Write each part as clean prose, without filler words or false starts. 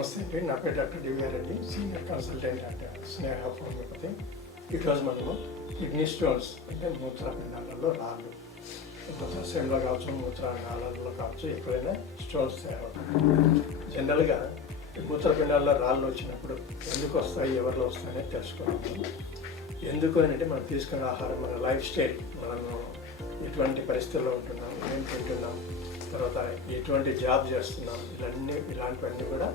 నమస్తే అండి. నా పేరు doctor DVR Reddy, senior consultant అంటే స్నేహ హోమియోపతి. ఈరోజు మనము కిడ్నీ స్టోన్స్ అంటే మూత్రపిండాలలో రాళ్ళు, మూత్రాశయంలో కావచ్చు, మూత్రనాళాలలో కావచ్చు, ఎక్కడైనా స్టోన్స్ తయారవుతాయి. జనరల్గా మూత్రపిండాల్లో రాళ్ళు వచ్చినప్పుడు ఎందుకు వస్తాయి, ఎవరిలో వస్తాయని తెలుసుకోవాలి. ఎందుకు అంటే మనం తీసుకునే ఆహారం, మన లైఫ్ స్టైల్, మనము ఎటువంటి పరిస్థితుల్లో ఉంటున్నాం, ఏం తింటున్నాం, తర్వాత ఎటువంటి జాబ్ చేస్తున్నాం, ఇలాంటివన్నీ కూడా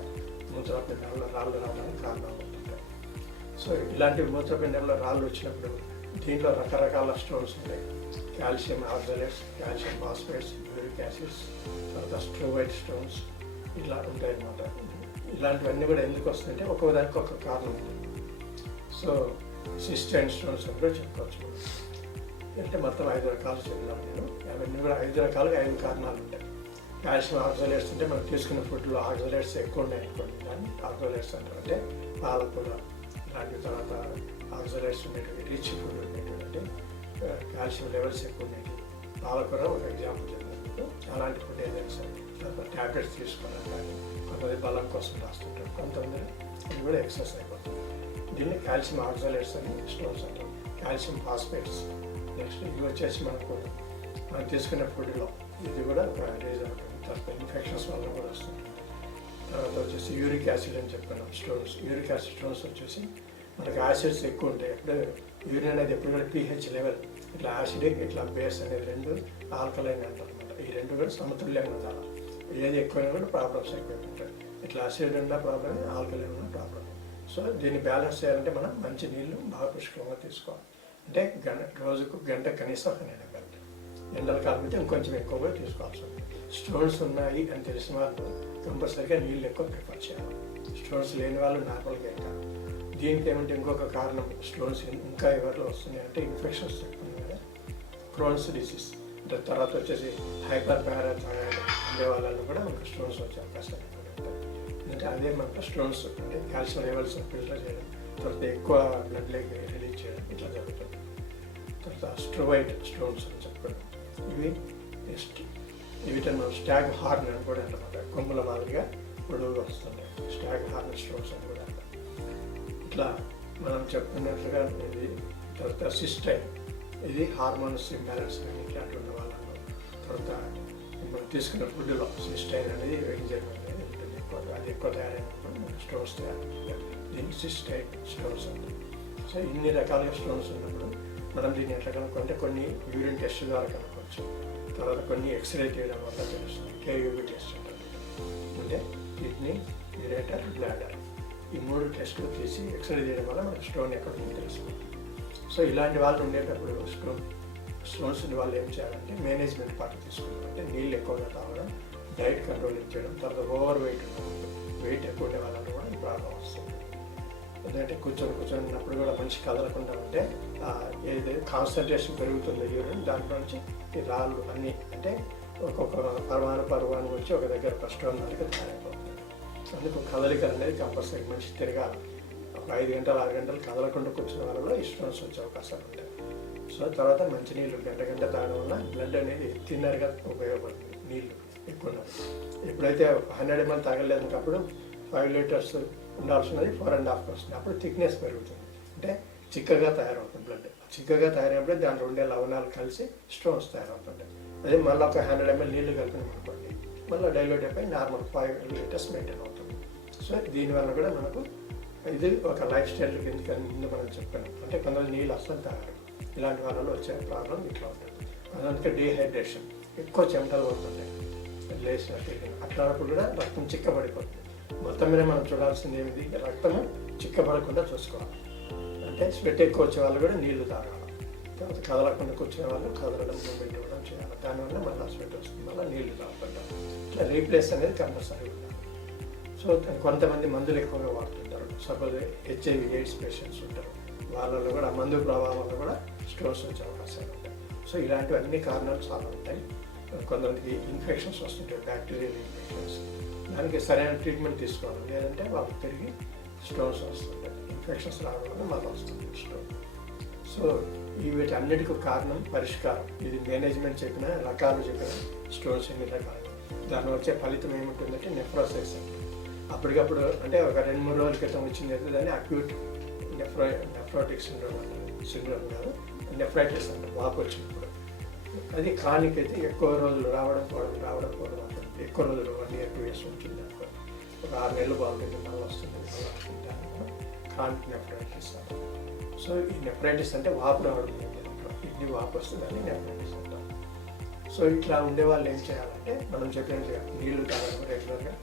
మూత్రపిండాల్లో రాళ్ళు రావడానికి కారణం అవుతుంటాయి. సో ఇలాంటి మూత్రపిండాల్లో రాళ్ళు వచ్చినప్పుడు దీంట్లో రకరకాల స్టోన్స్ ఉంటాయి. Calcium oxalates, calcium phosphates, uric acids, తర్వాత స్ట్రోవైట్ స్టోన్స్ ఇట్లా ఉంటాయి అన్నమాట. ఇలాంటివన్నీ కూడా ఎందుకు వస్తాయంటే ఒక్కొక్కదానికి ఒక కారణం ఉంటుంది. సో సిస్టైన్ స్టోన్స్ అని కూడా చెప్పుకోవచ్చు. అంటే మొత్తం 5 రకాలు చెప్పినాను నేను. అవన్నీ కూడా 5 రకాలుగా 5 కారణాలు ఉంటాయి. కాల్షియం ఆక్సలేట్స్ అంటే మనం తీసుకున్న ఫుడ్లో ఆక్సలేట్స్ ఎక్కువ ఉన్నాయి అనుకోండి, దాన్ని ఆక్సలేట్స్ అంటారు. అంటే పాలకూర ఇలాంటి, తర్వాత ఆక్సలేట్స్ ఉండేవి, రిచ్ ఫుడ్ ఉండేటువంటి కాల్షియం లెవెల్స్ ఎక్కువ ఉన్నాయి. పాలకూర ఒక ఎగ్జాంపుల్ చెప్పినప్పుడు అలాంటి ఫుడ్ ఏదైనా సరే, తర్వాత ట్యాబ్లెట్స్ తీసుకోవడం కానీ, కొంతమంది బలం కోసం రాస్తుంటారు, కొంతమంది ఇది కూడా ఎక్సర్సైజ్ అయిపోతుంది. దీన్ని కాల్షియం ఆక్సలేట్స్ అని స్టోన్స్ అంటారు. కాల్షియం ఫాస్ఫేట్స్ నెక్స్ట్ ఇవి వచ్చేసి మనం తీసుకునే ఫుడ్లో ఇది కూడా ఒక రీజన్ ఉంటుంది. తర్వాత ఇన్ఫెక్షన్స్ వల్ల కూడా వస్తుంది. తర్వాత వచ్చేసి యూరిక్ యాసిడ్ అని చెప్పుకున్నాం స్టోన్స్. యూరిక్ యాసిడ్ స్టోన్స్ వచ్చేసి మనకి యాసిడ్స్ ఎక్కువ ఉంటాయి. ఎప్పుడు యూరిన్ అనేది ఎప్పుడు కూడా pH లెవెల్ ఇట్లా యాసిడిక్, ఇట్లా బేస్ అనేది 2 ఆల్కలైన్ అంటారు అనమాట. ఈ 2 కూడా సమతుల్యంగా ఉండాలి. ఏది ఎక్కువైనా కూడా ప్రాబ్లమ్స్ ఎక్కువ ఉంటాయి. ఇట్లా యాసిడ్ ఉన్న ప్రాబ్లమ్, ఆల్కలైన్ ఉన్న ప్రాబ్లమ్. సో దీన్ని బ్యాలెన్స్ చేయాలంటే మనం మంచి నీళ్ళు బాగా పుష్కలంగా తీసుకోవాలి. అంటే రోజుకు గంట కనీసం 12 గంటలు. ఎండల కాలం అయితే ఇంకొంచెం ఎక్కువగా తీసుకోవాల్సి ఉంటుంది. స్టోన్స్ ఉన్నాయి అని తెలిసిన వాళ్ళు కంపల్సరీగా నీళ్ళు ఎక్కువ ప్రిఫర్ చేయాలి. స్టోన్స్ లేని వాళ్ళు నార్మల్గా ఇంకా. దీనికి ఏమంటే ఇంకొక కారణం స్టోన్స్ ఇంకా ఎవరిలో వస్తున్నాయి అంటే ఇన్ఫెక్షన్స్ చెప్తున్నాయి కదా, క్రోన్స్ డిసీజ్. తర్వాత వచ్చేసి హైపర్ పారాథైరాయిడ్ ఉండే వాళ్ళలో కూడా మనకు స్టోన్స్ వచ్చే అవకాశాలు ఎక్కువ ఉంటాయి. ఎందుకంటే అదే మనకు స్టోన్స్ అంటే కాల్షియం లెవెల్స్ ఫిల్టర్ చేయడం, తర్వాత ఎక్కువ బ్లడ్ రిలీజ్ చేయడం ఇట్లా జరుగుతుంది. తర్వాత స్ట్రోవైట్ స్టోన్స్ అని చెప్పుకోవడం, వీటిని మనం స్టాగ్ హార్న్ అని కూడా అన్నమాట. కొమ్ముల మాదిరిగా పొడవుగా వస్తున్నాయి, స్టాగ్ హార్న్ స్టోన్స్ అని కూడా అంటారు. ఇట్లా మనం చెప్పుకున్నట్లుగా ఇది. తర్వాత సిస్టైన్, ఇది హార్మోన్స్ ఇంబ్యాలెన్స్ కానీ ఇట్లాంటి ఉన్న వాళ్ళలో. తర్వాత మనం తీసుకున్న ఫుడ్లో సిస్టైన్ అనేది ఎంజైమ్ అనేది ఉంటుంది. అది ఎక్కువ తయారైనప్పుడు మనం స్టోన్స్ తయారు, దీన్ని సిస్టైన్ స్టోన్స్ అంటారు. సో ఇన్ని రకాలుగా స్టోన్స్ ఉన్నప్పుడు మనం దీన్ని ఎట్లా కనుక్కుంటే కొన్ని యూరిన్ టెస్ట్ ద్వారా కనుక్కోవచ్చు. తర్వాత కొన్ని ఎక్స్రే చేయడం వల్ల తెలుస్తుంది. KUB టెస్ట్ అంటే కిడ్నీ, యూరేటర్, బ్లాడర్, ఈ 3 టెస్టులు తీసి ఎక్స్రే చేయడం వల్ల మనకు స్టోన్ ఎక్కడ ఉందో తెలుసుకుంటాం. సో ఇలాంటి వాళ్ళు ఉండేటప్పుడు స్టోన్స్ వాళ్ళు ఏం చేయాలంటే మేనేజ్మెంట్ పార్ట్ తీసుకుంటాం. అంటే నీళ్ళు ఎక్కువగా తాగడం, డైట్ కంట్రోలింగ్ చేయడం, తర్వాత ఓవర్ వెయిట్ ఉన్నప్పుడు, వెయిట్ ఎక్కువ ఉండే వాళ్ళని కూడా ఈ ప్రాబ్లం వస్తుంది. ఎందుకంటే కూర్చొని కూడా మనిషి కదలకుండా ఉంటే ఏదైతే కాన్సన్ట్రేషన్ పెరుగుతుందో యూరిన్, దాంట్లో నుంచి ఈ రాళ్ళు అన్నీ అంటే ఒక్కొక్క పర్వాను వచ్చి ఒక దగ్గర స్టోన్ దగ్గర తయారైపోతుంది. అందుకు కదలికలు అనేది కంపల్సరీ. మనిషి తిరగాలి. ఒక 5 గంటలు 6 గంటలు కదలకుండా కూర్చున్న వాళ్ళలో ఈ స్టోన్స్ వచ్చే అవకాశాలు ఉంటాయి. సో తర్వాత మంచినీళ్ళు గంట తాగడం వల్ల బ్లడ్ అనేది థిన్నర్గా ఉపయోగపడుతుంది. నీళ్ళు ఎక్కువ ఎప్పుడైతే 100 ml తాగలేదన్నప్పుడు 5 లీటర్స్ ఉండాల్సినది 4.5 వస్తుంది. అప్పుడు థిక్నెస్ పెరుగుతుంది, అంటే చిక్కగా తయారవుతుంది బ్లడ్. చిక్కగా తయారైనప్పుడు దాంట్లో ఉండే లవణాలు కలిసి స్టోన్స్ తయారవుతుంటాయి. అదే మళ్ళీ ఒక 100 ml నీళ్ళు కలిపినాం అనుకోండి, మళ్ళీ డైల్యూట్ అయిపోయి నార్మల్ 5 లీటర్స్ మెయింటైన్ అవుతుంది. సో దీనివల్ల కూడా మనకు ఇది ఒక లైఫ్ స్టైల్ ఎందుకని ముందు మనం చెప్పాను. అంటే కొందరు నీళ్ళు అస్సలు తాగరు. ఇలాంటి వాళ్ళలో వచ్చే ప్రాబ్లం ఇట్లా ఉంటుంది. అందుకే డీహైడ్రేషన్, ఎక్కువ చెమటలు పడుతుంటాయి, లేచిన తిరిగిన అట్లాంటప్పుడు కూడా రక్తం చిక్కబడిపోతుంది. మొత్తం మీద మనం చూడాల్సింది ఏమిటి, రక్తము చిక్కబడకుండా చూసుకోవాలి. అంటే స్వెట్ ఎక్కువ వచ్చే వాళ్ళు కూడా నీళ్లు తాగాలి. తర్వాత కదలకుండా కూర్చునే వాళ్ళు కదలడం, మూమెంట్ ఇవ్వడం చేయాలి. దానివల్ల మళ్ళీ స్వెట్ వస్తుంది, మళ్ళీ నీళ్లు తాగుతుంటారు. ఇట్లా రీప్లేస్ అనేది కంపల్సరీ ఉండాలి. సో కొంతమంది మందులు ఎక్కువగా వాడుతుంటారు. సపోజ్ HIV/AIDS పేషెంట్స్ ఉంటారు, వాళ్ళలో కూడా మందు ప్రభావం వల్ల కూడా స్టోన్స్ వచ్చే అవకాశాలు ఉంటాయి. సో ఇలాంటివన్నీ కారణాలు చాలా ఉంటాయి. కొంతమందికి ఇన్ఫెక్షన్స్ వస్తుంటాయి, బ్యాక్టీరియల్ ఇన్ఫెక్షన్స్. దానికి సరైన ట్రీట్మెంట్ తీసుకోవాలి, లేదంటే వాళ్ళకి తిరిగి స్టోన్స్ వస్తుంటాయి. ఇన్ఫెక్షన్స్ రావడం వల్ల మళ్ళీ వస్తుంది స్టోన్. సో వీటన్నిటికీ కారణం పరిష్కారం. ఇది మేనేజ్మెంట్ చెప్పిన రకాలు చెప్పిన స్టోన్స్ ఎన్ని రకాలు. దాని వచ్చే ఫలితం ఏముంటుందంటే నెఫ్రోసిస్. అప్పటికప్పుడు అంటే ఒక 2-3 రోజుల క్రితం వచ్చింది అయితే దాన్ని అక్యూట్ నెఫ్రోటిక్ సిండ్రోమ్ కాదు, నెఫ్రైటిస్ అంటే వాపు వచ్చినప్పుడు. అది క్రానిక్ అయితే ఎక్కువ రోజులు రావడం పోవడం అప్పుడు ఎక్కువ రోజులు 1 year 2 years ఉంటుంది అనుకో. ఒక 6 నెలలు బాగుంటుంది, మళ్ళీ వస్తుంది క్రానిక్ నెఫ్రైటిస్. సో ఈ నెఫ్రైటిస్ అంటే వాపు రావడం, కిడ్నీ వాపు వస్తుందని నెఫ్రైటిస్ అంటాం. సో ఇట్లా ఉండే వాళ్ళు ఏం చేయాలంటే మనం చెప్పినట్టుగా నీళ్లు తాగడం రెగ్యులర్గా,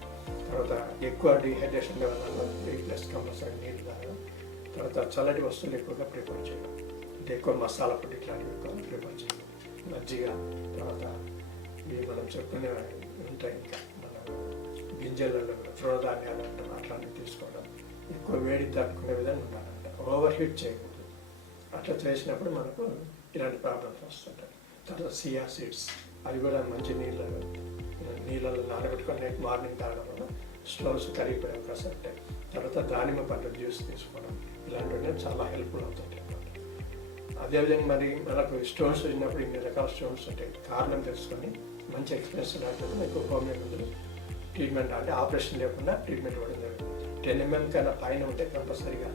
తర్వాత ఎక్కువ డీహైడ్రేషన్ ఉండే వాళ్ళలో 3+ కంపల్సరీ నీళ్ళు తాగడం, తర్వాత చల్లటి వస్తువులు ఎక్కువగా ప్రిఫర్ చేయడం, అంటే ఎక్కువ మసాలా ఫుడ్ ఇట్లాంటివి ఎక్కువ ప్రిఫర్ చేయడం, మజ్జిగ, తర్వాత ఇవి మనం చెప్పుకునే ఉంటాయి ఇంకా మన గింజలలో తృణధాన్యాలు అంటాం, అట్లాంటివి తీసుకోవడం, ఎక్కువ వేడి తట్టుకునే విధంగా ఉండాలంట, ఓవర్ హీట్ చేయకూడదు. అట్లా చేసినప్పుడు మనకు ఇలాంటి ప్రాబ్లమ్స్ వస్తుంటాయి. తర్వాత సియా సీడ్స్ అవి కూడా మంచి నీళ్ళలో నానబెట్టుకొని నైట్ మార్నింగ్ తాగడం వల్ల స్టోన్స్ కరిగిపోయే అవకాశం ఉంటాయి. తర్వాత దానిమ్మ పండ్ల జ్యూస్ తీసుకోవడం, ఇలాంటివన్నీ చాలా హెల్ప్ఫుల్ అవుతుంటాయి అన్నమాట. అదేవిధంగా మరి మనకు స్టోన్స్ వచ్చినప్పుడు ఇన్ని రకాల స్టోన్స్ ఉంటాయి, కారణం తెలుసుకొని మంచి ఎక్స్పీరియన్స్ లేకపోతే మీకు హోమియోపతి ట్రీట్మెంట్ అంటే ఆపరేషన్ లేకుండా ట్రీట్మెంట్ ఇవ్వడం జరుగుతుంది. 10 mm కన్నా పైన ఉంటే కంపల్సరీగా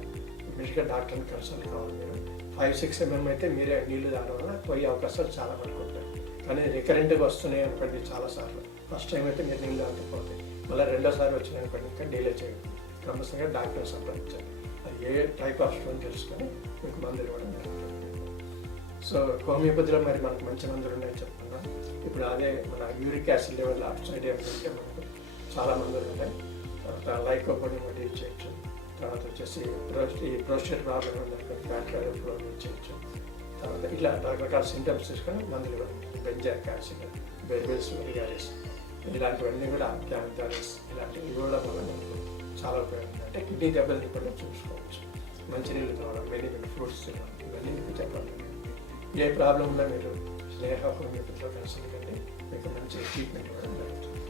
ఇమీడియట్గా డాక్టర్ని కన్సల్ట్ కావాలి. మీరు 5-6 mm అయితే మీరే నీళ్లు తాగడం వల్ల పోయే అవకాశాలు చాలా మటుకు ఉంటాయి. కానీ రికరెంట్గా వస్తున్నాయి అనుకోండి చాలాసార్లు, ఫస్ట్ టైం అయితే మీరు నీళ్ళు తాగకపోతాయి, మళ్ళీ రెండోసారి వచ్చినాయి అనుకోండి ఇంకా డీలే చేయండి, కంపల్సరీగా డాక్టర్ని సంప్రదించండి. అది ఏ టైప్ ఆఫ్ స్టోన్ తెలుసుకొని మీకు మందులు ఇవ్వడం జరుగుతుంది. సో హోమియోపతిలో మరి మనకు మంచి మందులు ఉన్నాయని చెప్పుకున్నాం. ఇప్పుడు అదే మన uric acid level up side ఏమిటంటే మనకు చాలా మందులు ఉన్నాయి. తర్వాత లైకోపోడియం ఒకటి యూజ్ చేయొచ్చు, తర్వాత వచ్చేసి ప్రోస్టేట్ ప్రాబ్లం ఉందనుకోండి ఫ్యాట్ ఫ్లోర్ యూజ్ చేయొచ్చు. తర్వాత ఇట్లా రకరకాల సింటమ్స్ తీసుకొని మందులు ఇవ్వడం, బెంజాయిక్ యాసిడ్, బెర్బిల్స్ వెరిగారిస్ ఇలాంటివన్నీ కూడా క్యాంథారిస్ ఇలాంటివి ఇవ్వడం వల్ల మనకు చాలా ఉపయోగం. అంటే కిడ్నీ దెబ్బలు కూడా చూసుకోవచ్చు. మంచినీళ్ళు తాగడం, మెనీ ఫ్రూట్స్ తినడం, ఇవన్నీ మీకు చెప్పాలి. ఏ ప్రాబ్లం ఉన్నా మీరు స్నేహ హోమియోపతిలో కన్సల్ట్ కండి, మీకు మంచి ట్రీట్మెంట్ ఇవ్వడం జరుగుతుంది.